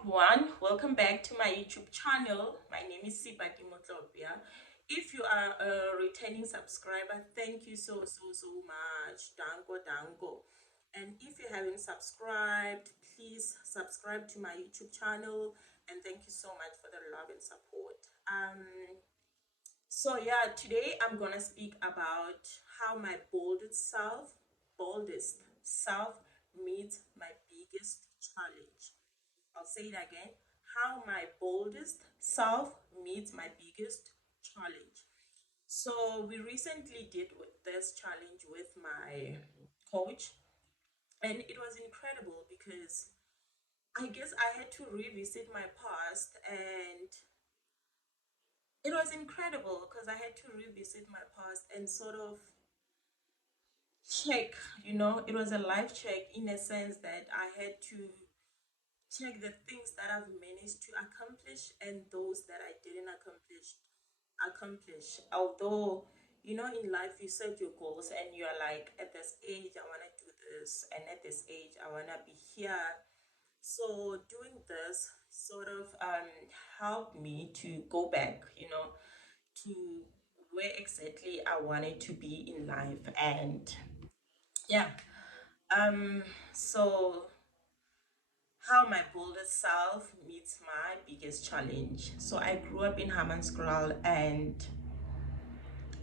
everyone, welcome back to my YouTube channel. My name is Sibati Motlopia. If you are a returning subscriber, thank you so much. Dango. And if you haven't subscribed, please subscribe to my YouTube channel, and thank you so much for the love and support. Today I'm gonna speak about how my boldest self meets my biggest challenge. I'll say it again. How my boldest self meets my biggest challenge. So we recently did with this challenge with my coach, and it was incredible because I guess I had to revisit my past, and it was incredible because I had to revisit my past and sort of check, it was a life check in a sense that I had to check the things that I've managed to accomplish and those that I didn't accomplish. Although, in life you set your goals and you're like, at this age I wanna do this, and at this age I wanna be here. So doing this sort of helped me to go back, to where exactly I wanted to be in life. And yeah, so how my boldest self meets my biggest challenge. So I grew up in Hammanskraal, and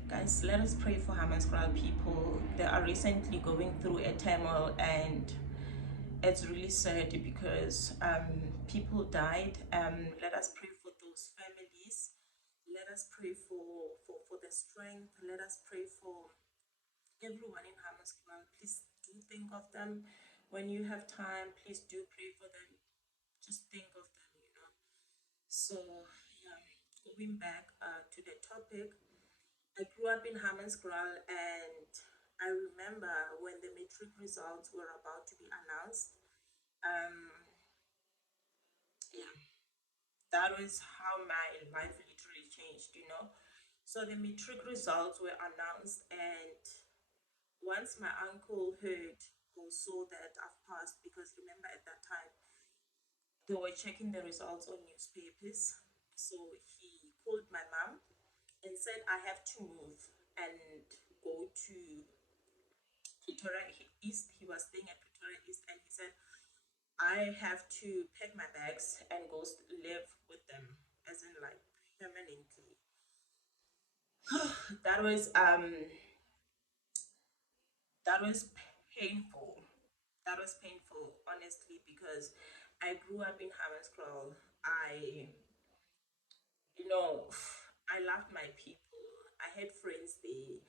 guys, let us pray for Hammanskraal people. They are recently going through a turmoil, and it's really sad because people died. Let us pray for those families. Let us pray for the strength. Let us pray for everyone in Hammanskraal. Please do think of them when you have time. Please do pray for them. Just think of them. So, yeah, going back to the topic, I grew up in Hammanskraal, and I remember when the matric results were about to be announced. Um, yeah, that was how my life literally changed. So the matric results were announced, and once my uncle heard or saw that I've passed, because remember at that time they were checking the results on newspapers. So he called my mom and said I have to move and go to Pretoria East. He was staying at Pretoria East, and he said I have to pack my bags and go live with them, as in like permanently. That was that was painful. That was painful, honestly, because I grew up in Hammanskraal. I you know, I loved my people. I had friends there.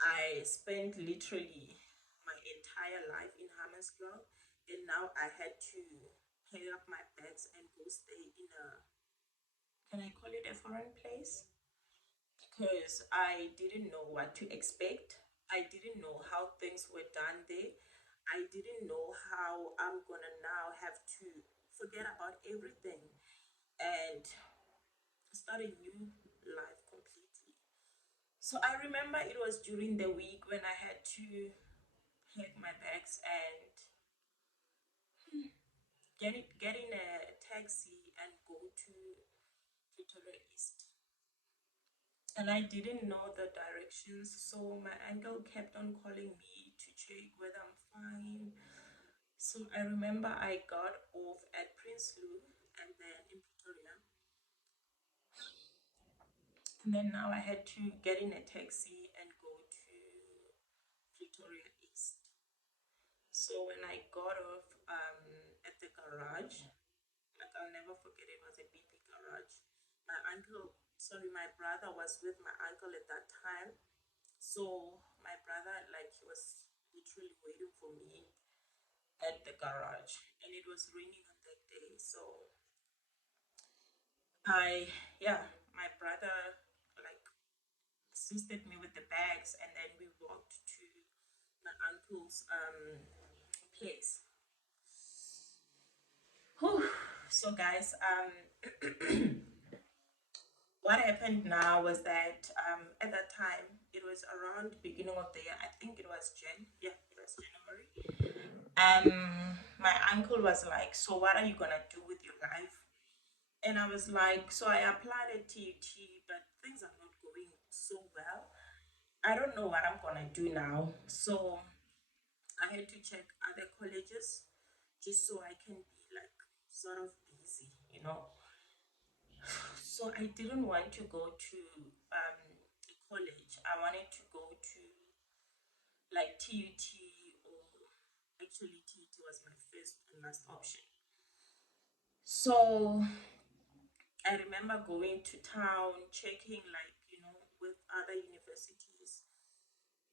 I spent literally my entire life in Hammanskraal, and now I had to pack up my bags and go stay in a, can I call it a foreign place? Because I didn't know what to expect. I didn't know how things were done there. I didn't know how I'm gonna now have to forget about everything and start a new life completely. So I remember it was during the week when I had to pack my bags and get in a taxi and go to Pretoria East. And I didn't know the directions, so my uncle kept on calling me to check whether I'm fine. So I remember I got off at Prince Lou and then in Pretoria, and then now I had to get in a taxi and go to Pretoria East. So when I got off at the garage, like I'll never forget, it was a big garage. My brother was with my uncle at that time. So my brother, like, he was literally waiting for me at the garage, and it was raining on that day. So I, yeah, my brother like assisted me with the bags, and then we walked to my uncle's place. Whew. So guys, what happened now was that at that time it was around beginning of the year. I think it was Jan. Yeah, was January. My uncle was like, "So what are you gonna do with your life?" And I was like, "So I applied at TUT, but things are not going so well. I don't know what I'm gonna do now." So I had to check other colleges just so I can be like sort of busy, you know. So I didn't want to go to college. I wanted to go to like TUT, or actually TUT was my first and last option. So I remember going to town, checking like, with other universities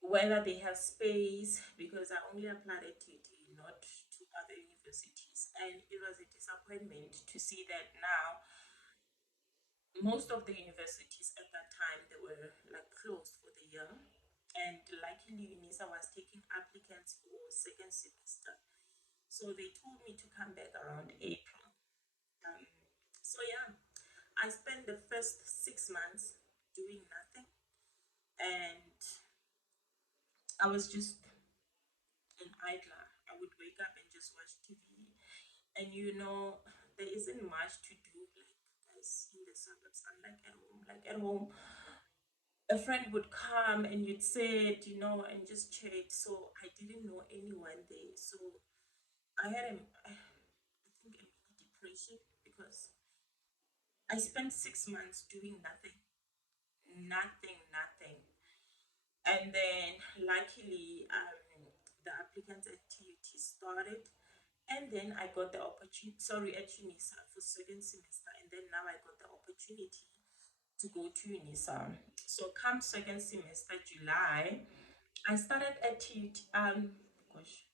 whether they have space, because I only applied at TUT, not to other universities. And it was a disappointment to see that now most of the universities at that time, they were like closed for the year. And luckily UNISA was taking applicants for second semester. So they told me to come back around April. Um, so yeah, I spent the first 6 months doing nothing, and I was just an idler. I would wake up and just watch TV. And there isn't much to do, like guys in the suburbs, unlike at home. Like at home, a friend would come and you'd sit, and just chat. So I didn't know anyone there. So I had I think a mini depression, because I spent 6 months doing nothing, nothing, nothing. And then luckily, the applicants at TUT started. And then I got the opportunity, sorry, at UNISA for second semester. And then now I got the opportunity to go to UNISA. So come second semester, July, I started at TUT, gosh,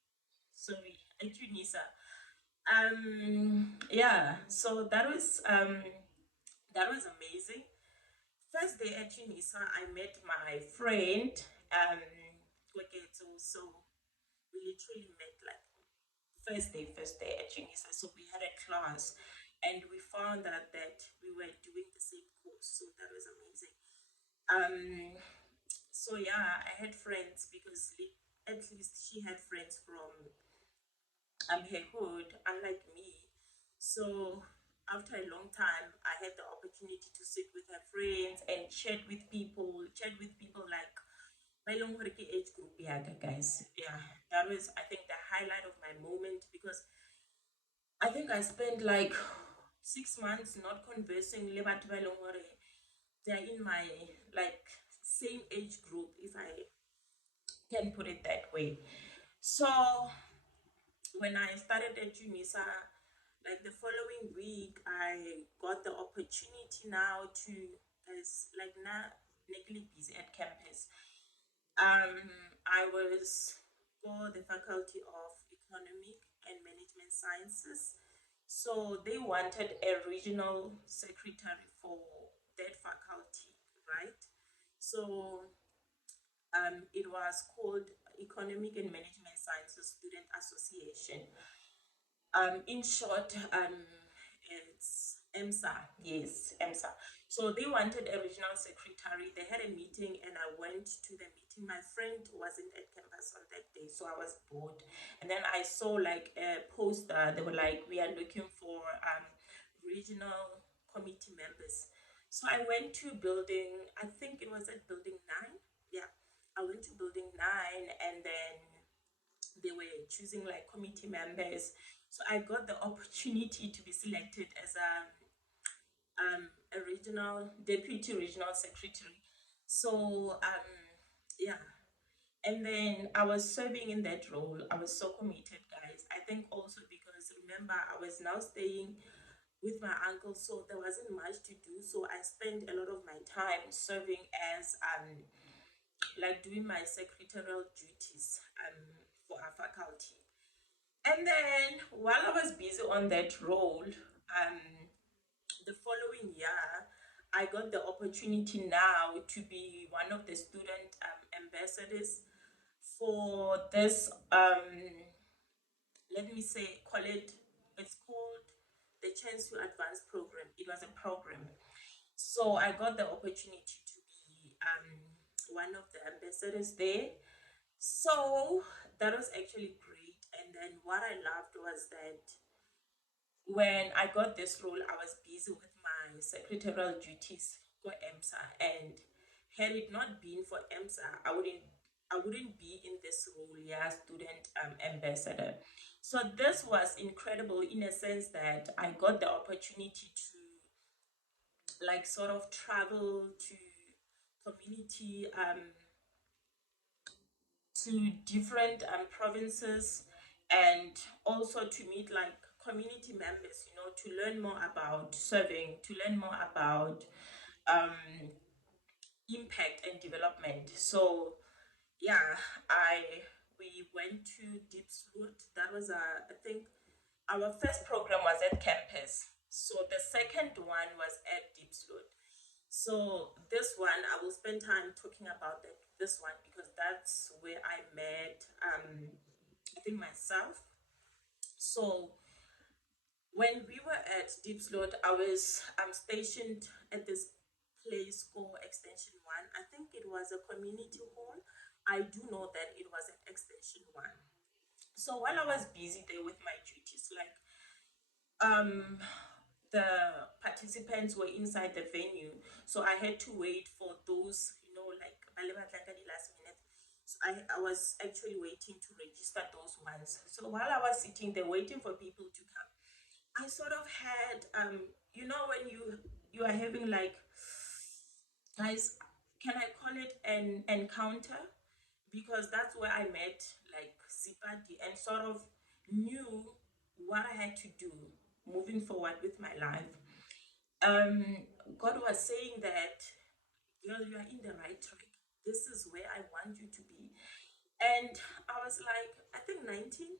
sorry, at UNISA. Yeah, so that was amazing. First day at UNISA, I met my friend, Kweketo. So we literally met like first day at UNISA. So we had a class, and we found out that we were doing the same course. So that was amazing. Um, so yeah, I had friends, because at least she had friends from her hood, unlike me. So after a long time, I had the opportunity to sit with her friends and chat with people like my long age group. Yeah, guys. Yeah, that was, I think, the highlight of my moment, because I think I spent like 6 months not conversing le batho ba e leng hore they're in my like same age group, if I can put it that way. So when I started at UNISA, like the following week, I got the opportunity now to, as like now, legally busy at campus. I was for the Faculty of Economic and Management Sciences. So they wanted a regional secretary for that faculty, right? So it was called Economic and Management Sciences Student Association. In short, it's EMSA. Yes, EMSA. So they wanted a regional secretary. They had a meeting, and I went to the meeting. My friend wasn't at campus on that day, so I was bored. And then I saw like a poster. They were like, "We are looking for regional committee members." So I went to building. I think it was at building 9. Yeah, I went to building 9, and then they were choosing like committee members. So I got the opportunity to be selected as a regional deputy regional secretary. So yeah, and then I was serving in that role. I was so committed, guys. I think also because, remember, I was now staying with my uncle, so there wasn't much to do. So I spent a lot of my time serving as like doing my secretarial duties for our faculty. And then while I was busy on that role, the following year, I got the opportunity now to be one of the student ambassadors for this, let me say, it's called the Chance to Advance program. It was a program. So I got the opportunity to be one of the ambassadors there. So that was actually great. And then what I loved was that when I got this role, I was busy with my secretarial duties for EMSA, and had it not been for EMSA, I wouldn't be in this role, yeah, student ambassador. So this was incredible in a sense that I got the opportunity to like sort of travel to community to different provinces, and also to meet like community members, to learn more about serving, to learn more about um, impact and development. So yeah, I we went to Deep Sloot. That was I think our first program was at campus. So the second one was at Deep Sloot. So this one, I will spend time talking about this one because that's where I met, I think myself. So when we were at Deep Slot, I was stationed at this place called Extension One. I think it was a community hall. I do know that it was at Extension One. So while I was busy there with my duties, like um the participants were inside the venue, so I had to wait for those, like bale ba tla ka di last minute. So I was actually waiting to register those ones. So while I was sitting there waiting for people to come, I sort of had when you are having like, guys, can I call it an encounter? Because that's where I met like Sipati and sort of knew what I had to do moving forward with my life. um God was saying that, girl, you are in the right track. This is where I want you to be. And I was like, I think 19.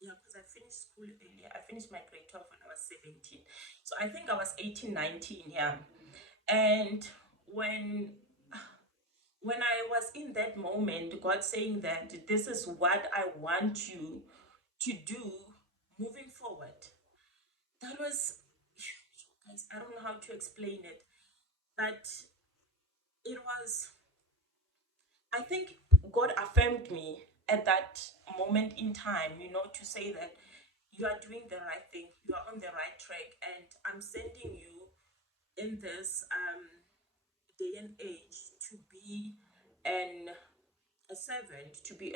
Yeah, because I finished school earlier. I finished my grade 12 when I was 17. So I think I was 18, 19, yeah. And when I was in that moment, God saying that this is what I want you to do moving forward, that was, guys, I don't know how to explain it, but it was, I think God affirmed me at that moment in time, to say that you are doing the right thing, you are on the right track, and I'm sending you in this day and age to be an a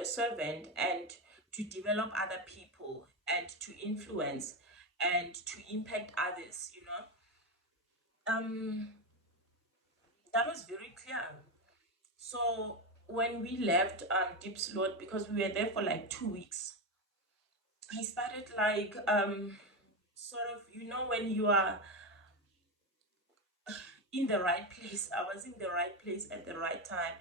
servant, and to develop other people and to influence and to impact others. Um, that was very clear. So when we left Deep Slot, because we were there for like 2 weeks, I started like sort of, when you are in the right place. I was in the right place at the right time,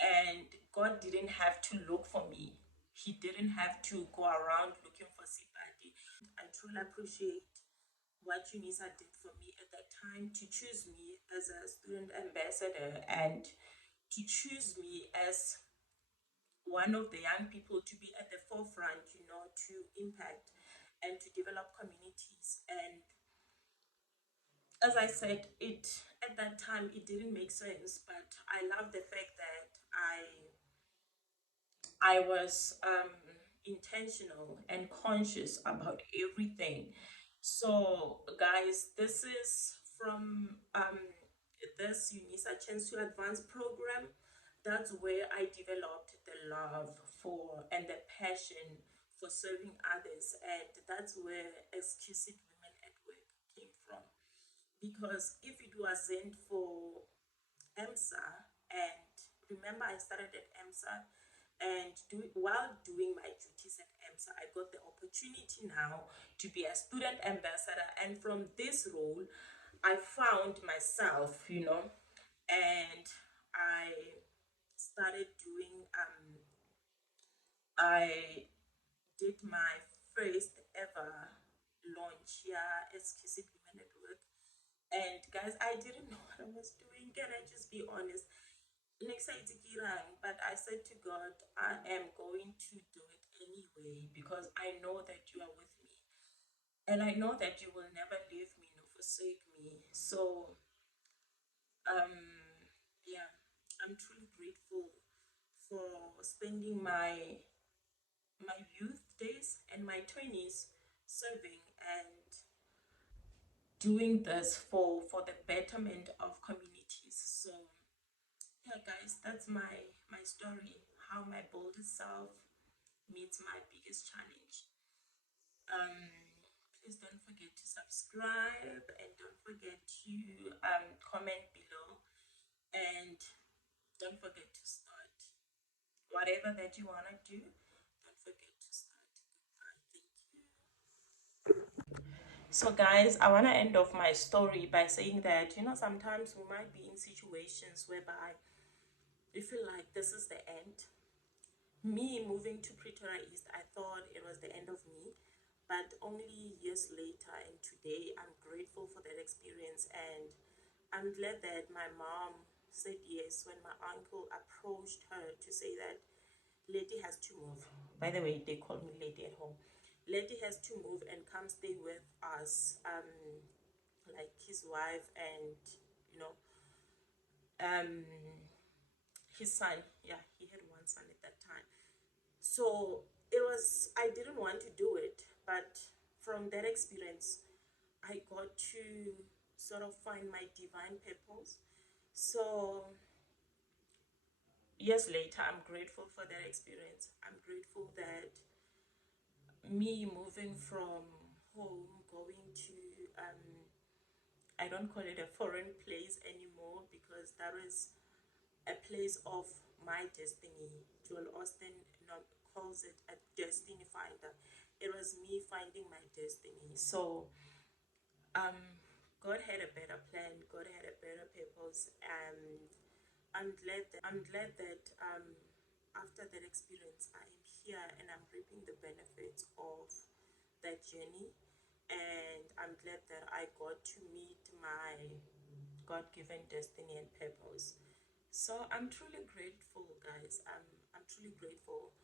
and God didn't have to look for me. He didn't have to go around looking for somebody. I truly appreciate what UNISA did for me at that time to choose me as a student ambassador and to choose me as one of the young people to be at the forefront, to impact and to develop communities. And as I said, it at that time it didn't make sense, but I love the fact that I was intentional and conscious about everything. So, guys, this is from this UNISA Chance to Advance program. That's where I developed the love for and the passion for serving others, and that's where Exquisite Women at Work came from. Because if it wasn't for EMSA, and remember I started at EMSA, and while doing my duties at EMSA, I got the opportunity now to be a student ambassador. And from this role, I found myself, and I started doing, I did my first ever launch, yeah, Exquisite Women at Work. And guys, I didn't know what I was doing. Can I just be honest? Next I but I said to God, I am going to do it anyway because I know that you are with me. And I know that you will never leave me nor forsake me. So um yeah, I'm truly grateful for spending my my youth days and my 20s serving and doing this for the betterment of communities. So yeah, guys, that's my story, how my boldest self meets my biggest challenge. Please don't forget to subscribe and don't forget to comment below, and don't forget to start whatever that you want to do. Don't forget to start. Goodbye. Thank you. So, guys, I want to end off my story by saying that, sometimes we might be in situations whereby we feel like this is the end. Me moving to Pretoria East, I thought it was the end of me, but only years later and today, I'm grateful for that experience, and I'm glad that my mom said yes when my uncle approached her to say that Lady has to move. By the way, they call me Lady at home. Lady has to move and come stay with us, like his wife and you know, um, his son. Yeah, he had one son at that time. So it was, I didn't want to do it, but from that experience, I got to sort of find my divine purpose. So years later, I'm grateful for that experience. I'm grateful that me moving from home, going to, I don't call it a foreign place anymore because that is a place of my destiny. Joel Austin, calls it a destiny finder. It was me finding my destiny. So God had a better plan. God had a better purpose, and I'm glad that after that experience, I am here and I'm reaping the benefits of that journey. And I'm glad that I got to meet my God-given destiny and purpose. So I'm truly grateful, guys. I'm truly grateful.